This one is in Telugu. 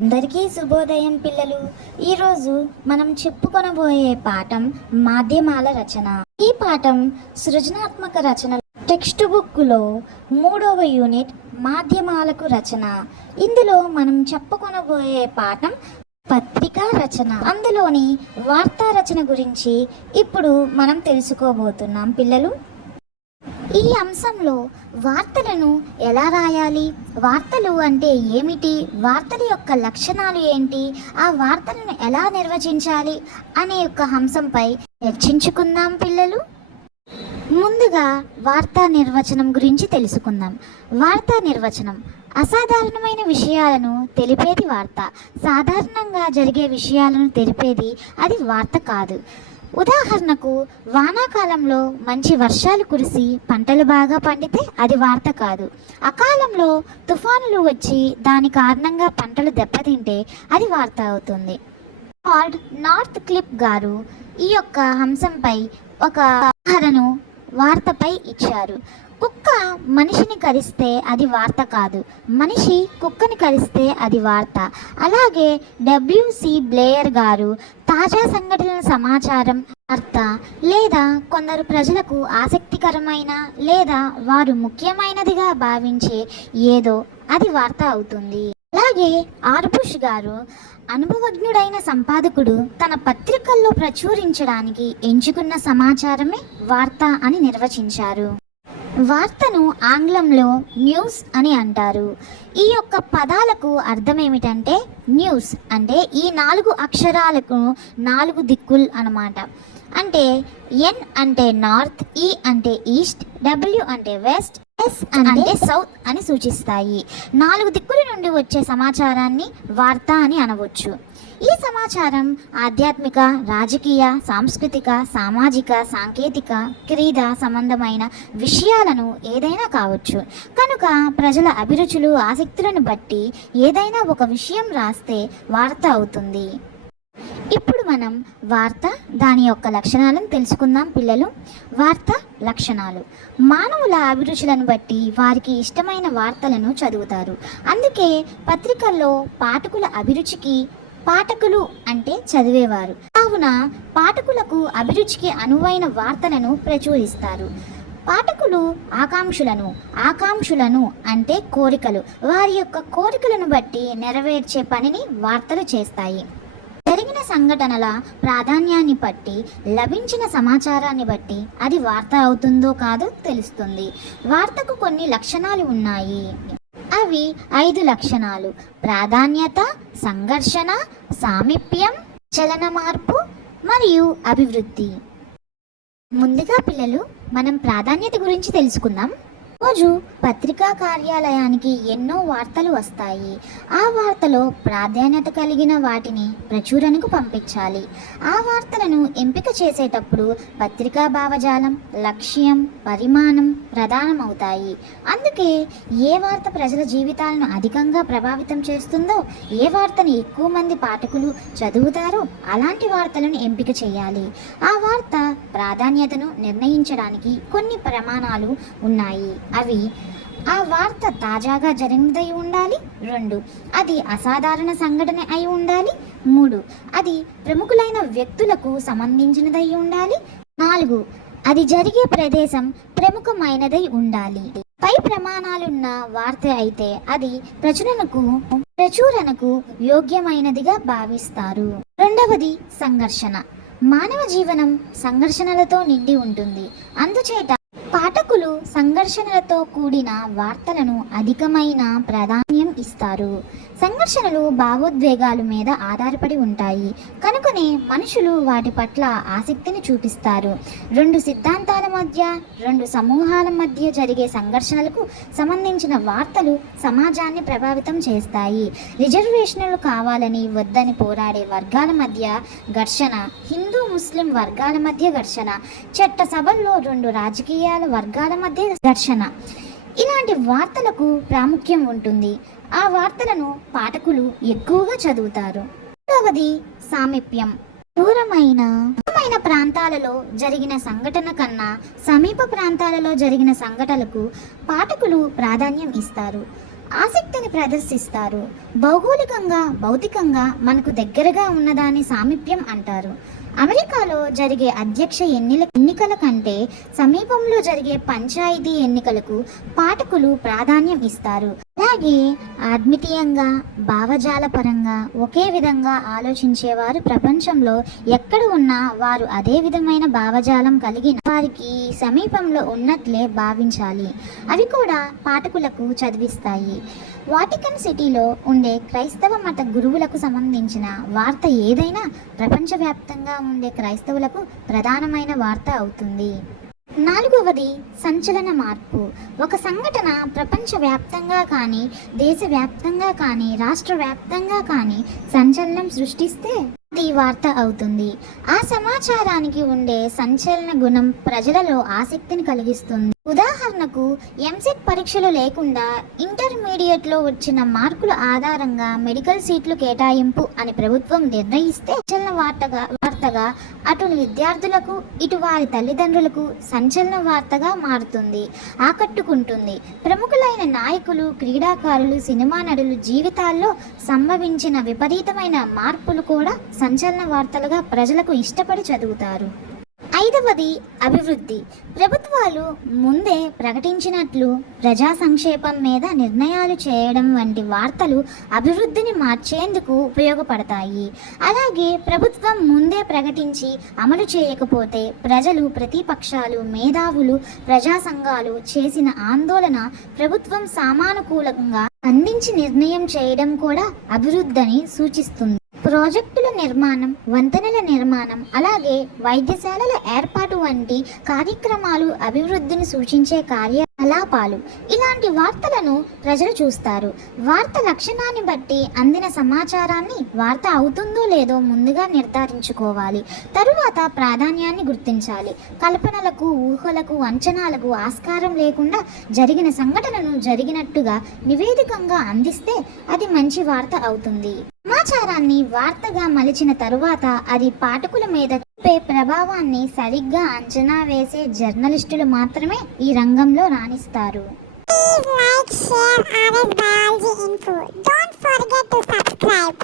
అందరికీ శుభోదయం పిల్లలు. ఈరోజు మనం చెప్పుకొనబోయే పాఠం మాధ్యమాల రచన. ఈ పాఠం సృజనాత్మక రచన టెక్స్ట్ బుక్లో 3వ యూనిట్ మాధ్యమాలకు రచన. ఇందులో మనం చెప్పుకొనబోయే పాఠం పత్రికా రచన. అందులోని వార్తా రచన గురించి ఇప్పుడు మనం తెలుసుకోబోతున్నాం పిల్లలు. ఈ అంశంలో వార్తలను ఎలా రాయాలి, వార్తలు అంటే ఏమిటి, వార్తల యొక్క లక్షణాలు ఏంటి, ఆ వార్తలను ఎలా నిర్వచించాలి అనే యొక్క అంశంపై చర్చించుకుందాం పిల్లలు. ముందుగా వార్తా నిర్వచనం గురించి తెలుసుకుందాం. వార్తా నిర్వచనం అసాధారణమైన విషయాలను తెలిపేది వార్త. సాధారణంగా జరిగే విషయాలను తెలిపేది అది వార్త కాదు. ఉదాహరణకు, వానాకాలంలో మంచి వర్షాలు కురిసి పంటలు బాగా పండితే అది వార్త కాదు. అకాలంలో తుఫానులు వచ్చి దాని కారణంగా పంటలు దెబ్బతింటే అది వార్త అవుతుంది. లార్డ్ నార్త్ క్లిఫ్ గారు ఈ యొక్క అంశంపై ఒక ఉదాహరణను వార్తపై ఇచ్చారు. కుక్క మనిషిని కరిస్తే అది వార్త కాదు, మనిషి కుక్కని కరిస్తే అది వార్త. అలాగే డబ్ల్యూసి బ్లేయర్ గారు తాజా సంఘటనల సమాచారం వార్త, లేదా కొందరు ప్రజలకు ఆసక్తికరమైన లేదా వారు ముఖ్యమైనదిగా భావించే ఏదో అది వార్త అవుతుంది. అలాగే ఆర్బుష్ గారు అనుభవజ్ఞుడైన సంపాదకుడు తన పత్రికల్లో ప్రచురించడానికి ఎంచుకున్న సమాచారమే వార్త అని నిర్వచించారు. వార్తను ఆంగ్లంలో న్యూస్ అని అంటారు. ఈ యొక్క పదాలకు అర్థం ఏమిటంటే, న్యూస్ అంటే ఈ 4 అక్షరాలకు 4 దిక్కులు అన్నమాట. అంటే ఎన్ అంటే నార్త్, ఈ అంటే ఈస్ట్, డబ్ల్యూ అంటే వెస్ట్, ఎస్ అంటే సౌత్ అని సూచిస్తాయి. 4 దిక్కుల నుండి వచ్చే సమాచారాన్ని వార్త అని అనవచ్చు. ఈ సమాచారం ఆధ్యాత్మిక, రాజకీయ, సాంస్కృతిక, సామాజిక, సాంకేతిక, క్రీడా సంబంధమైన విషయాలను ఏదైనా కావచ్చు. కనుక ప్రజల అభిరుచులు, ఆసక్తులను బట్టి ఏదైనా ఒక విషయం రాస్తే వార్త అవుతుంది. ఇప్పుడు మనం వార్త, దాని యొక్క లక్షణాలను తెలుసుకుందాం పిల్లలు. వార్త లక్షణాలు: మానవుల అభిరుచులను బట్టి వారికి ఇష్టమైన వార్తలను చదువుతారు. అందుకే పత్రికల్లో పాఠకుల అభిరుచికి, పాఠకులు అంటే చదివేవారు, కావున పాఠకులకు అభిరుచికి అనువైన వార్తలను ప్రచురిస్తారు. పాఠకులు ఆకాంక్షలను అంటే కోరికలు, వారి యొక్క కోరికలను బట్టి నెరవేర్చే పనిని వార్తలు చేస్తాయి. జరిగిన సంఘటనల ప్రాధాన్యాన్ని బట్టి, లభించిన సమాచారాన్ని బట్టి అది వార్త అవుతుందో కాదో తెలుస్తుంది. వార్తకు కొన్ని లక్షణాలు ఉన్నాయి. అవి 5 లక్షణాలు: ప్రాధాన్యత, సంఘర్షణ, సామీప్యం, చలన మార్పు మరియు అభివృద్ధి. ముందుగా పిల్లలు మనం ప్రాధాన్యత గురించి తెలుసుకుందాం. రోజు పత్రికా కార్యాలయానికి ఎన్నో వార్తలు వస్తాయి. ఆ వార్తలో ప్రాధాన్యత కలిగిన వాటిని ప్రచురణకు పంపించాలి. ఆ వార్తలను ఎంపిక చేసేటప్పుడు పత్రికా భావజాలం, లక్ష్యం, పరిమాణం ప్రధానమవుతాయి. అందుకే ఏ వార్త ప్రజల జీవితాలను అధికంగా ప్రభావితం చేస్తుందో, ఏ వార్తను ఎక్కువ మంది పాఠకులు చదువుతారో అలాంటి వార్తలను ఎంపిక చేయాలి. ఆ వార్త ప్రాధాన్యతను నిర్ణయించడానికి కొన్ని ప్రమాణాలు ఉన్నాయి. అవి: ఆ వార్త తాజాగా జరిగినదై ఉండాలి. 2, అది అసాధారణ సంఘటన అయి ఉండాలి. 3, అది ప్రముఖులైన వ్యక్తులకు సంబంధించినదై ఉండాలి. 4, అది జరిగే ప్రదేశం ప్రముఖమైనదై ఉండాలి. పై ప్రమాణాలున్న వార్త అయితే అది ప్రచురణకు యోగ్యమైనదిగా భావిస్తారు. 2వది సంఘర్షణ. మానవ జీవనం సంఘర్షణలతో నిండి ఉంటుంది. అందుచేత పాఠకులు సంఘర్షణలతో కూడిన వార్తలను అధికమైన ప్రాధాన్యం ఇస్తారు. సంఘర్షణలు భావోద్వేగాల మీద ఆధారపడి ఉంటాయి. కనుకనే మనుషులు వాటి పట్ల ఆసక్తిని చూపిస్తారు. 2 సిద్ధాంతాల మధ్య, 2 సమూహాల మధ్య జరిగే సంఘర్షణలకు సంబంధించిన వార్తలు సమాజాన్ని ప్రభావితం చేస్తాయి. రిజర్వేషన్లు కావాలని వద్దని పోరాడే వర్గాల మధ్య ఘర్షణ, హిందూ ముస్లిం వర్గాల మధ్య ఘర్షణ, చట్ట సభల్లో 2 రాజకీయాల వర్గాల మధ్య ఘర్షణ, ఇలాంటి వార్తలకు ప్రాముఖ్యం ఉంటుంది. ఆ వార్తలను పాఠకులు ఎక్కువగా చదువుతారు. 3వది సామీప్యం. దూరమైన దూరమైన ప్రాంతాలలో జరిగిన సంఘటన కన్నా సమీప ప్రాంతాలలో జరిగిన సంఘటనలకు పాఠకులు ప్రాధాన్యం ఇస్తారు, ఆసక్తిని ప్రదర్శిస్తారు. భౌగోళికంగా భౌతికంగా మనకు దగ్గరగా ఉన్నదాన్ని సామీప్యం అంటారు. అమెరికాలో జరిగే అధ్యక్ష ఎన్నికల కంటే సమీపంలో జరిగే పంచాయతీ ఎన్నికలకు పాఠకులు ప్రాధాన్యం ఇస్తారు. అలాగే అద్వితీయంగా భావజాలపరంగా ఒకే విధంగా ఆలోచించేవారు ప్రపంచంలో ఎక్కడ ఉన్నా వారు అదే విధమైన భావజాలం కలిగిన వారికి సమీపంలో ఉన్నట్లే భావించాలి. అవి కూడా పాఠకులకు చదివిస్తాయి. వాటికన్ సిటీలో ఉండే క్రైస్తవ మత గురువులకు సంబంధించిన వార్త ఏదైనా ప్రపంచవ్యాప్తంగా ఉండే క్రైస్తవులకు ప్రధానమైన వార్త అవుతుంది. 4వది సంచలన మార్పు. ఒక సంఘటన ప్రపంచవ్యాప్తంగా కానీ, దేశవ్యాప్తంగా కానీ, రాష్ట్ర వ్యాప్తంగా కానీ సంచలనం సృష్టిస్తే అది వార్త అవుతుంది. ఆ సమాచారానికి ఉండే సంచలన గుణం ప్రజలలో ఆసక్తిని కలిగిస్తుంది. ఉదాహరణకు ఎంసెట్ పరీక్షలు లేకుండా ఇంటర్మీడియట్లో వచ్చిన మార్కుల ఆధారంగా మెడికల్ సీట్లు కేటాయింపు అని ప్రభుత్వం నిర్ణయిస్తే సంచలన వార్తగా అటు విద్యార్థులకు ఇటు వారి తల్లిదండ్రులకు సంచలన వార్తగా మారుతుంది, ఆకట్టుకుంటుంది. ప్రముఖులైన నాయకులు, క్రీడాకారులు, సినిమా నటులు జీవితాల్లో సంభవించిన విపరీతమైన మార్పులు కూడా సంచలన వార్తలుగా ప్రజలకు ఇష్టపడి చదువుతారు. 5వది అభివృద్ధి. ప్రభుత్వాలు ముందే ప్రకటించినట్లు ప్రజా సంక్షేమం మీద నిర్ణయాలు చేయడం వంటి వార్తలు అభివృద్ధిని మార్చేందుకు ఉపయోగపడతాయి. అలాగే ప్రభుత్వం ముందే ప్రకటించి అమలు చేయకపోతే ప్రజలు, ప్రతిపక్షాలు, మేధావులు, ప్రజా సంఘాలు చేసిన ఆందోళన ప్రభుత్వం సామానుకూలంగా అందించి నిర్ణయం చేయడం కూడా అభివృద్ధిని సూచిస్తుంది. ప్రాజెక్టుల నిర్మాణం, వంతెనల నిర్మాణం, అలాగే వైద్యశాలల ఏర్పాటు వంటి కార్యక్రమాలు అభివృద్ధిని సూచించే కార్యకలాపాలు. ఇలాంటి వార్తలను ప్రజలు చూస్తారు. వార్త లక్షణాన్ని బట్టి అందిన సమాచారాన్ని వార్త అవుతుందో లేదో ముందుగా నిర్ధారించుకోవాలి. తరువాత ప్రాధాన్యాన్ని గుర్తించాలి. కల్పనలకు, ఊహలకు, అంచనాలకు ఆస్కారం లేకుండా జరిగిన సంఘటనను జరిగినట్టుగా నివేదికంగా అందిస్తే అది మంచి వార్త అవుతుంది. సమాచారాన్ని వార్తగా మలిచిన తరువాత అది పాఠకుల మీద చూపే ప్రభావాన్ని సరిగ్గా అంచనా వేసే జర్నలిస్టులు మాత్రమే ఈ రంగంలో రాణిస్తారు. Please like, share RS Biology Info. Don't forget to subscribe.